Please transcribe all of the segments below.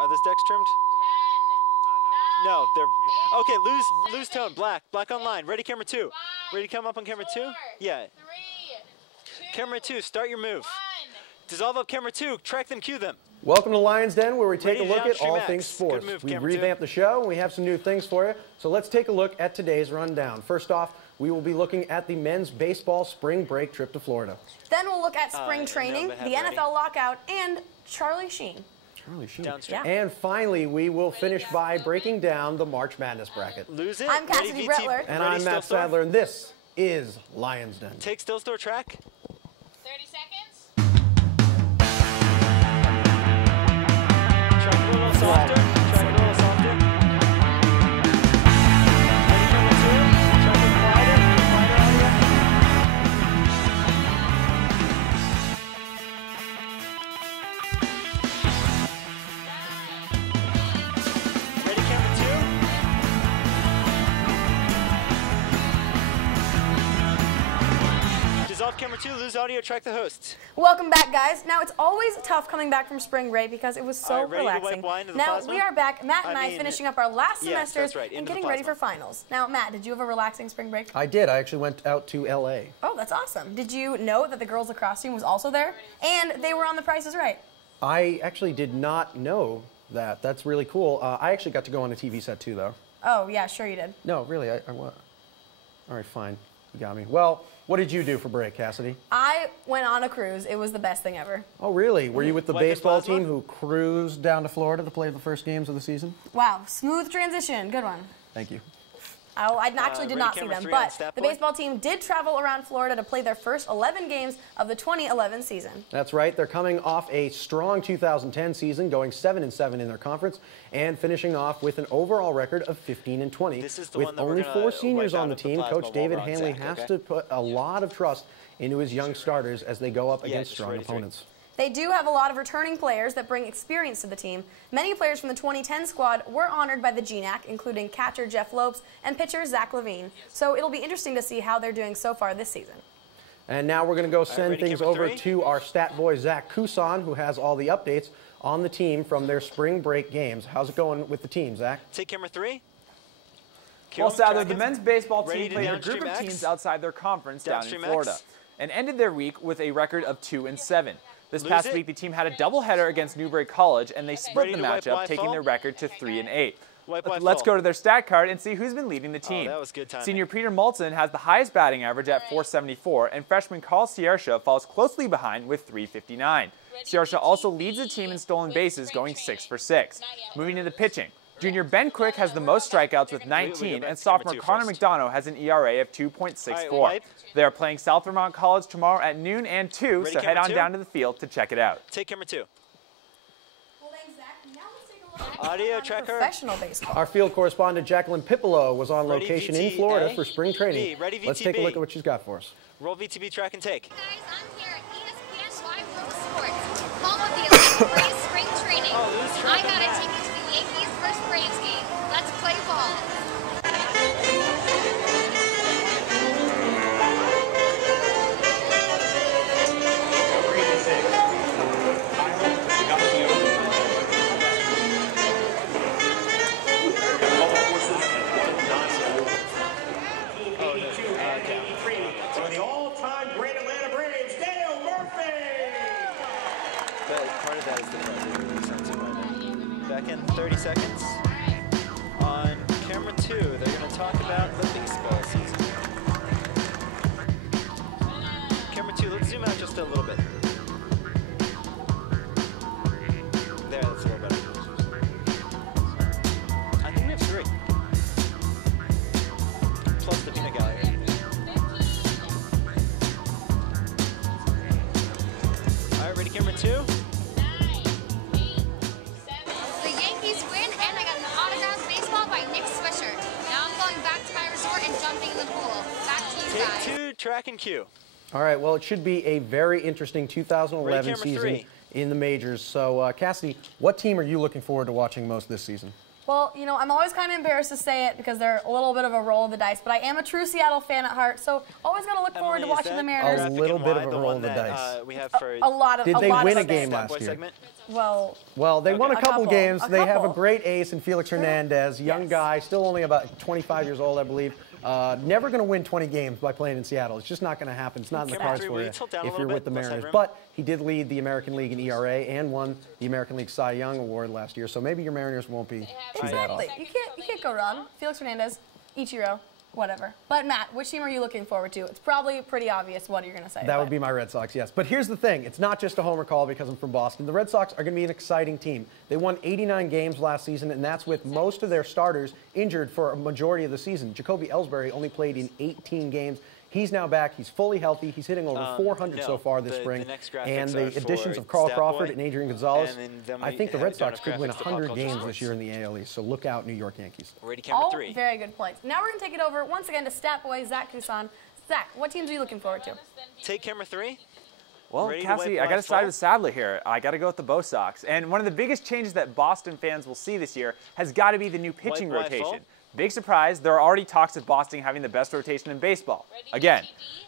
Are those decks trimmed? 10, 9, no, they're okay. Lose tone. Black on line. Ready, camera 2. 5, ready to come up on camera 2? Yeah. 3, 2, camera 2. Start your move. 1. Dissolve up camera 2. Track them. Cue them. Welcome to Lions Den, where we take a look at all things sports. We revamped the show, and we have some new things for you. So let's take a look at today's rundown. First off, we will be looking at the men's baseball spring break trip to Florida. Then we'll look at spring training, the NFL lockout, and Charlie Sheen. Charlie Sheen. Yeah. And finally, we will finish by breaking down the March Madness bracket. Lose it. I'm Cassidy Brettler. And I'm Matt Sadler, and this is Lions Den. Take still store track. 30 seconds. Track a little softer. Track a little softer. Ready, camera 2. Track it wider. Wider audio. Ready, camera 2. Dissolve camera 2. Lose audio. Track the hosts. Welcome back, guys. Now, it's always tough coming back from spring break because it was so relaxing. Now, we are back, Matt and I finishing up our last semesters and getting ready for finals. Now, Matt, did you have a relaxing spring break? I did. I actually went out to L.A. Oh, that's awesome. Did you know that the girls lacrosse team was also there? And they were on The Price is Right. I actually did not know that. That's really cool. I actually got to go on a TV set, too, though. Oh, yeah, sure you did. No, really, I all right, fine. You got me. Well, what did you do for break, Cassidy? I went on a cruise. It was the best thing ever. Oh, really? Were you with the baseball team who cruised down to Florida to play the first games of the season? Wow, smooth transition. Good one. Thank you. I actually did not see them, but the baseball team did travel around Florida to play their first 11 games of the 2011 season. That's right. They're coming off a strong 2010 season, going 7-7 in their conference, and finishing off with an overall record of 15-20. With only 4 seniors on the team, Coach David Hanley has to put a lot of trust into his young starters as they go up against strong opponents. They do have a lot of returning players that bring experience to the team. Many players from the 2010 squad were honored by the GNAC, including catcher Jeff Lopes and pitcher Zach Levine. So it'll be interesting to see how they're doing so far this season. And now we're going to go send things over to our stat boy, Zach Kusan, who has all the updates on the team from their spring break games. How's it going with the team, Zach? Take camera 3. Well, Sadler, the men's baseball team played a group of teams outside their conference down in Florida and ended their week with a record of 2-7. This past week, the team had a doubleheader against Newbury College, and they split the matchup, taking their record to 3-8. Let's go to their stat card and see who's been leading the team. Senior Peter Malton has the highest batting average at .474, and freshman Carl Sierra falls closely behind with .359. Sierra also leads the team in stolen bases, going 6 for 6. Moving into pitching, junior Ben Quick has the most strikeouts with 19, and sophomore Connor McDonough has an ERA of 2.64. They are playing South Vermont College tomorrow at noon and 2, so head on down to the field to check it out. Take camera 2. Well, thanks, Zach. Now let's take a look Audio tracker. Professional baseball. Our field correspondent Jacqueline Pipolo was on location in Florida for spring training. Let's take a look at what she's got for us. Roll VTB track and take. Hey guys, I'm here at ESPN Live Pro Sports, home of the Olympic spring training. I got a ticket to the Yankees vs. Braves game. Let's play ball. Part of that is the back in 30 seconds. On camera 2, they're going to talk about the baseball season. Camera 2, let's zoom out just a little bit. There, that's a little better. I think we have 3. Plus the peanut gallery. All right, ready, camera 2? Take 2, track and cue. All right, well, it should be a very interesting 2011 season in the majors. So, Cassidy, what team are you looking forward to watching most this season? Well, you know, I'm always kind of embarrassed to say it because they're a little bit of a roll of the dice, but I am a true Seattle fan at heart, so always got to look forward to watching the Mariners. A little bit of a roll of the dice. We have for a lot of. Did they win a game last year? Segment? Well, they won a couple games. They have a great ace in Felix Hernandez, young guy, still only about 25 years old, I believe. Never going to win 20 games by playing in Seattle. It's just not going to happen. It's not in the cards for you if you're with the Mariners. But he did lead the American League in ERA and won the American League Cy Young Award last year. So maybe your Mariners won't be too bad off. You can't go wrong. Felix Hernandez, Ichiro, whatever. But Matt, which team are you looking forward to? It's probably pretty obvious what you're going to say. That would be my Red Sox, yes. But here's the thing. It's not just a homer call because I'm from Boston. The Red Sox are going to be an exciting team. They won 89 games last season, and that's with most of their starters injured for a majority of the season. Jacoby Ellsbury only played in 18 games. He's now back. He's fully healthy. He's hitting over 400 so far this spring. And the additions of Carl Crawford and Adrian Gonzalez, I think the Red Sox could win 100 games this year in the AL East. So look out, New York Yankees. All very good points. Now we're going to take it over once again to Stat Boy Zach Kusan. Zach, what teams are you looking forward to? Take camera 3. Well, Cassie, I got to side with Sadler here. I got to go with the Bo Sox. And one of the biggest changes that Boston fans will see this year has got to be the new pitching rotation. Big surprise, there are already talks of Boston having the best rotation in baseball. Again,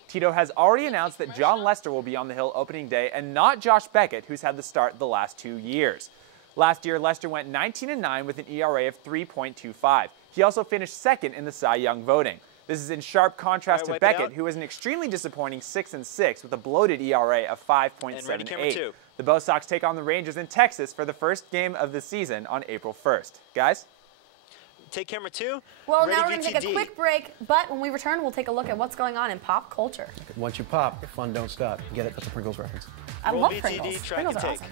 Tito has already announced that John Lester will be on the hill opening day and not Josh Beckett, who's had the start the last 2 years. Last year, Lester went 19-9 with an ERA of 3.25. He also finished second in the Cy Young voting. This is in sharp contrast to Beckett, who is an extremely disappointing 6-6 with a bloated ERA of 5.78. The Bo Sox take on the Rangers in Texas for the first game of the season on April 1st. Guys? Take camera 2. Well, now we're going to take a quick break, but when we return, we'll take a look at what's going on in pop culture. Once you pop, the fun don't stop. Get it? That's a Pringles reference. I love Pringles. Pringles are awesome.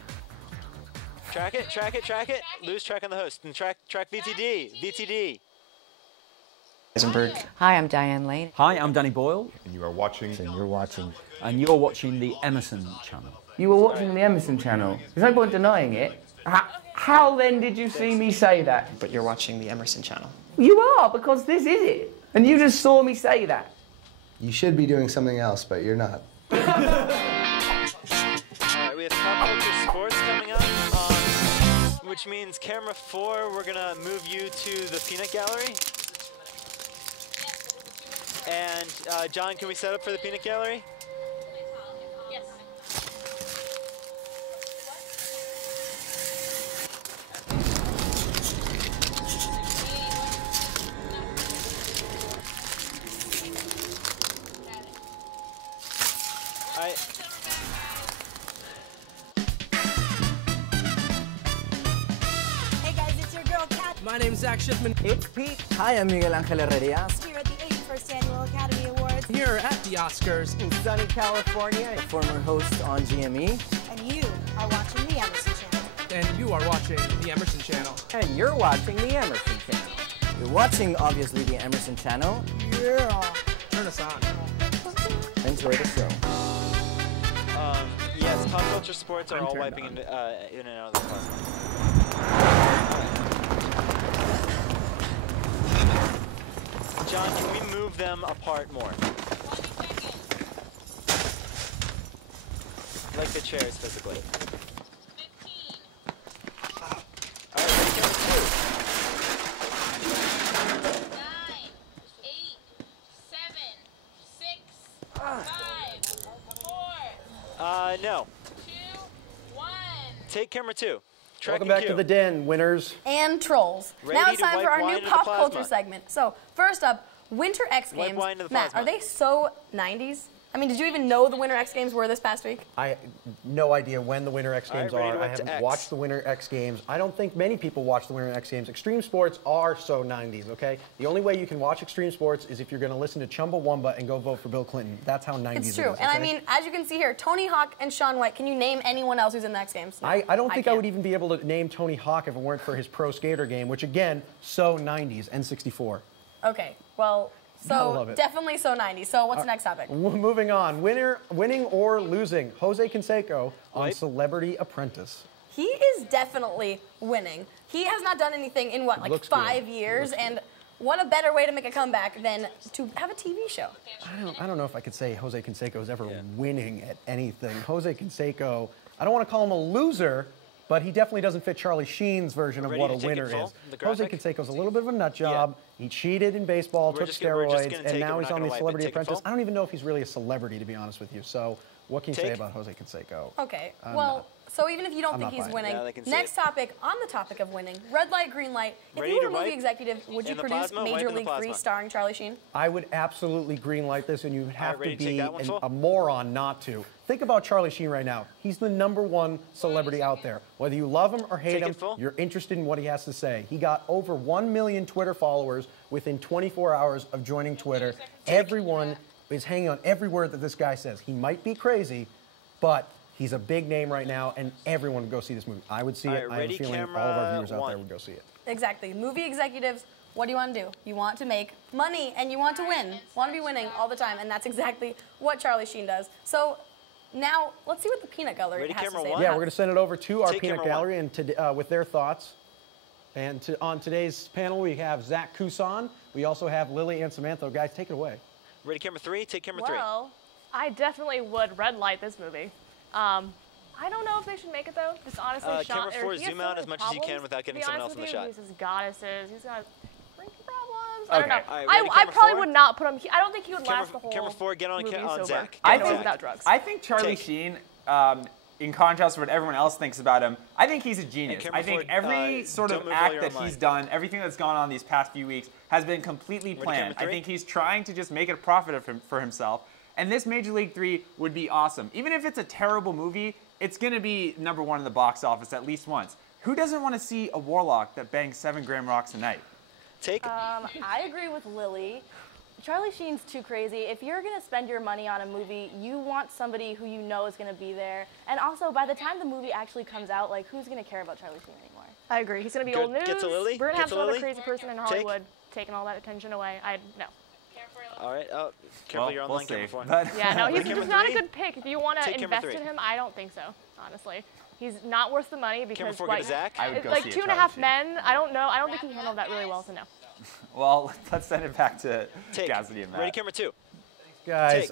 Track it, track it, track it. Lose track on the host. And track VTD. VTD. Hi, I'm Diane Lane. Hi, I'm Danny Boyle. And you are watching. And you're watching. And you're watching the Emerson channel. You were watching the Emerson channel. There's no point denying it. How then did you see me say that? But you're watching the Emerson channel. You are, because this is it. And you just saw me say that. You should be doing something else, but you're not. All right, we have Pop Culture Sports coming up, which means camera 4, we're going to move you to the Peanut Gallery. And John, can we set up for the Peanut Gallery? Yes. Hey guys, it's your girl Kat. My name's Zach Schiffman. It's Pete. Hi, I'm Miguel Angel Herrera. Here at the 81st Annual Academy Awards. Here at the Oscars. In sunny California, a former host on GME. And you are watching the Emerson Channel. And you are watching the Emerson Channel. And you're watching the Emerson Channel. You're watching, obviously, the Emerson Channel. Yeah. Turn us on. Enjoy the show. Yes, Pop Culture Sports are all wiping in and out of the plasma. John, can we move them apart more? Like the chairs, physically. 15. All right, ready, camera 2. 9, 8, 7, 6, 5, 4. No. 2, 1. Take camera 2. Welcome back to the den, winners. And trolls. Now it's time for our new pop culture segment. So, first up, Winter X Games. Matt, are they so 90s? I mean, did you even know the Winter X Games were this past week? I have no idea when the Winter X Games are. I haven't watched the Winter X Games. I don't think many people watch the Winter X Games. Extreme sports are so 90s, okay? The only way you can watch extreme sports is if you're going to listen to Chumbawamba and go vote for Bill Clinton. That's how 90s it is. It's true. And I mean, as you can see here, Tony Hawk and Shaun White. Can you name anyone else who's in the X Games? No, I don't think I would even be able to name Tony Hawk if it weren't for his Pro Skater game, which, again, so 90s, N64. Okay, well... So definitely so 90s. So what's the next topic? Moving on. Winning or losing. Jose Canseco on Celebrity Apprentice. He is definitely winning. He has not done anything in what, like 5 years, and what a better way to make a comeback than to have a TV show. I don't know if I could say Jose Canseco is ever winning at anything. Jose Canseco, I don't want to call him a loser, but he definitely doesn't fit Charlie Sheen's version of what a winner is. Jose Canseco's a little bit of a nut job. He cheated in baseball, took steroids, and now he's on the Celebrity Apprentice. I don't even know if he's really a celebrity, to be honest with you. So what can you say about Jose Canseco? Okay, well, so even if you don't think he's winning, next topic on the topic of winning, red light, green light. If you were a movie executive, would you produce Major League 3 starring Charlie Sheen? I would absolutely green light this, and you would have to be a moron not to. Think about Charlie Sheen right now. He's the #1 celebrity out there. Whether you love him or hate him, you're interested in what he has to say. He got over 1 million Twitter followers within 24 hours of joining Twitter. Everyone is hanging on every word that this guy says. He might be crazy, but he's a big name right now, and everyone would go see this movie. I would see it. I have a feeling all of our viewers out there would go see it. Exactly. Movie executives, what do you want to do? You want to make money, and you want to win. Want to be winning all the time, and that's exactly what Charlie Sheen does. So now, let's see what the Peanut Gallery has to say. Yeah, we're going to send it over to our Peanut Gallery and with their thoughts. And on today's panel, we have Zach Kusan. We also have Lily and Samantha. Guys, take it away. Ready, camera 3? Take camera 3. Well, I definitely would red light this movie. I don't know if they should make it though. Just honestly, camera 4, zoom out as much as you can without getting someone else in the shot. He uses goddesses. He's got drinking problems. Okay. I don't know. Right, I probably would not put him. I don't think he would last the whole. Camera 4, get on Zach. Without drugs. I think Charlie Sheen, in contrast to what everyone else thinks about him, I think he's a genius. I think every sort of act that he's done, everything that's gone on these past few weeks, has been completely planned. I think he's trying to just make it a profit for himself. And this Major League 3 would be awesome. Even if it's a terrible movie, it's going to be #1 in the box office at least once. Who doesn't want to see a warlock that bangs 7-gram rocks a night? I agree with Lily. Charlie Sheen's too crazy. If you're going to spend your money on a movie, you want somebody who you know is going to be there. And also, by the time the movie actually comes out, like, who's going to care about Charlie Sheen anymore? I agree. He's going to be old news. Get to Lily. We're going to have some other crazy person in Hollywood taking all that attention away. No. All right. Careful, you're online camera 4. Yeah, no, he's not a good pick. If you want to invest in him, I don't think so, honestly. He's not worth the money because like 2.5 Men, I don't know. I don't think he handled that really well, so no. Well, let's send it back to Cassidy and Matt. Ready, camera 2. Guys,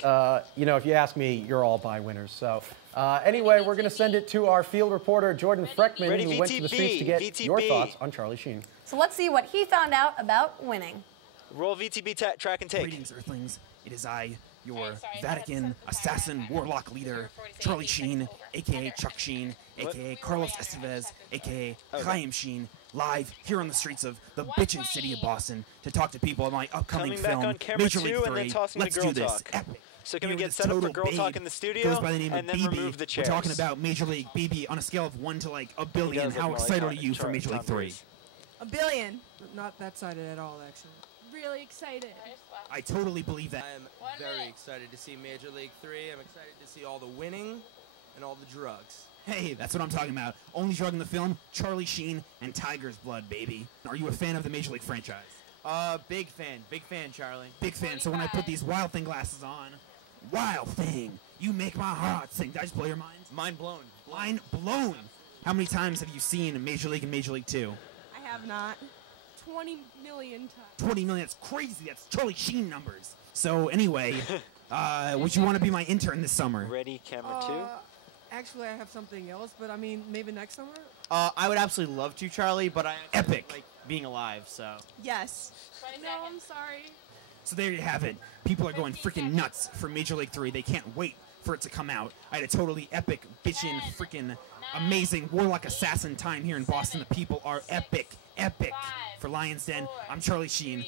you know, if you ask me, you're all bye winners. So anyway, we're going to send it to our field reporter, Jordan Freckman, who went to the streets to get your thoughts on Charlie Sheen. So let's see what he found out about winning. Roll VTB track and take. Greetings, Earthlings. It is I, your Vatican assassin warlock leader, Charlie Sheen, a.k.a. Chuck Sheen, a.k.a. Carlos Estevez, a.k.a. Chaim Sheen, live here on the streets of the bitchin' city of Boston to talk to people about my upcoming film, Major League 3. Let's do this. Epic. So can we get set up for Girl Talk in the studio goes by the name and of then BB. remove the chairs? We're talking about Major League BB on a scale of 1 to like a billion. How excited are you for Major League 3? A billion. Not that excited at all, actually. Really excited. I totally believe that. I'm very excited to see Major League 3. I'm excited to see all the winning and all the drugs. Hey, that's what I'm talking about. Only drug in the film, Charlie Sheen and Tiger's Blood, baby. Are you a fan of the Major League franchise? Big fan, Charlie. Big fan. So when I put these Wild Thing glasses on, Wild Thing, you make my heart sing. Did I just blow your minds? Mind blown. Mind blown. How many times have you seen Major League and Major League 2? I have not. 20 million times. 20 million, that's crazy. That's Charlie Sheen numbers. So anyway, would you want to be my intern this summer? Ready, camera 2? Actually, I have something else, but I mean, maybe next summer? I would absolutely love to, Charlie, but I Epic. like being alive, so. Yes. No, I'm sorry. So there you have it. People are going freaking nuts for Major League 3. They can't wait for it to come out. I had a totally epic, bitchin', freaking amazing warlock assassin time here in Boston. The people are epic. For Lion's Den, I'm Charlie Sheen.